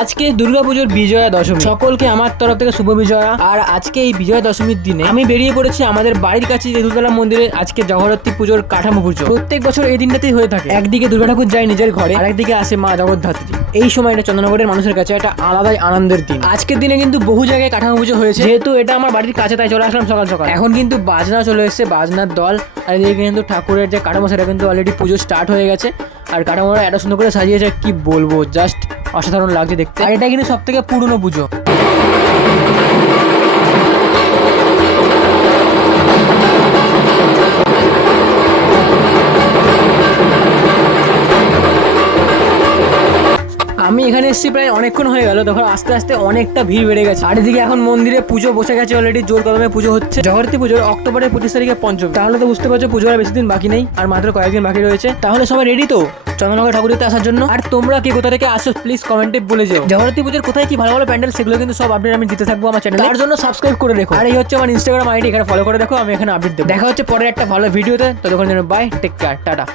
আজকে দুর্গাপুজোর বিজয়া দশমী। সকলকে আমার তরফ থেকে শুভ বিজয়া। আর আজকে এই বিজয়া দশমীর দিনে আমি বেরিয়ে পড়েছি আমাদের বাড়ির কাছে তেঁতুলতলা মন্দিরে আজকে জগদ্ধাত্রী পুজোর কাঠামো পুজো। প্রত্যেক বছর এই দিনটাতেই হয়ে থাকে। একদিকে দুর্গা ঠাকুর যায় নিজের ঘরে আর একদিকে আসে মা জগদ্ধাত্রী। এই সময়টা চন্দ্রনগরের মানুষের কাছে একটা আলাদাই আনন্দের দিন। আজকের দিনে কিন্তু বহু জায়গায় কাঠামো পুজো হয়েছে। যেহেতু এটা আমার বাড়ির কাছে, তাই চলে আসলাম সকাল সকাল। এখন কিন্তু বাজনা চলে এসেছে, বাজনার দল। আর এদিকে কিন্তু ঠাকুরের যে কাঠামো, সেটা কিন্তু অলরেডি পুজো স্টার্ট হয়ে গেছে। আর কাঠামোরা এত সুন্দর করে সাজিয়েছে, কি বলব? জাস্ট অসাধারণ লাগছে দেখতে। আর এটা কিন্তু সব থেকে পুরনো পুজো। আমি এখানে এসেছি প্রায় অনেকক্ষণ হয়ে গেল। তখন আস্তে আস্তে অনেকটা ভিড় বেড়ে গেছে। আর এদিকে এখন মন্দিরে পুজো বসে গেছে অলরেডি জোর কদমে পুজো হচ্ছে। জগরতী পুজোর অক্টোবরের পঁচিশ তারিখে পঞ্চম। তাহলে তো বুঝতে পারছ পুজোর আর বেশি দিন বাকি নেই আর মাত্র কয়েকদিন বাকি রয়েছে। তাহলে সবাই রেডি তো? চন্দ্রনগর ঠাকুর দেখতে আসার জন্য? আর তোমরা কি কোথা থেকে আসো প্লিজ কমেন্টে বলে যাও। জগরতী পুজোর কোথায় কি ভালো ভালো প্যান্ডেল সেগুলো কিন্তু সব আপডেট আমি দিতে থাকব আমার চ্যানেলে তার জন্য সাবস্ক্রাইব করে রেখো। আর এই হচ্ছে আমার ইনস্টাগ্রাম আইডি এখানে ফলো করে দেখো আমি এখানে আপডেট দেবো। দেখা হচ্ছে পরে একটা ভালো ভিডিওতে ততক্ষণ জন্য বাই টেক কেয়ার টাটা।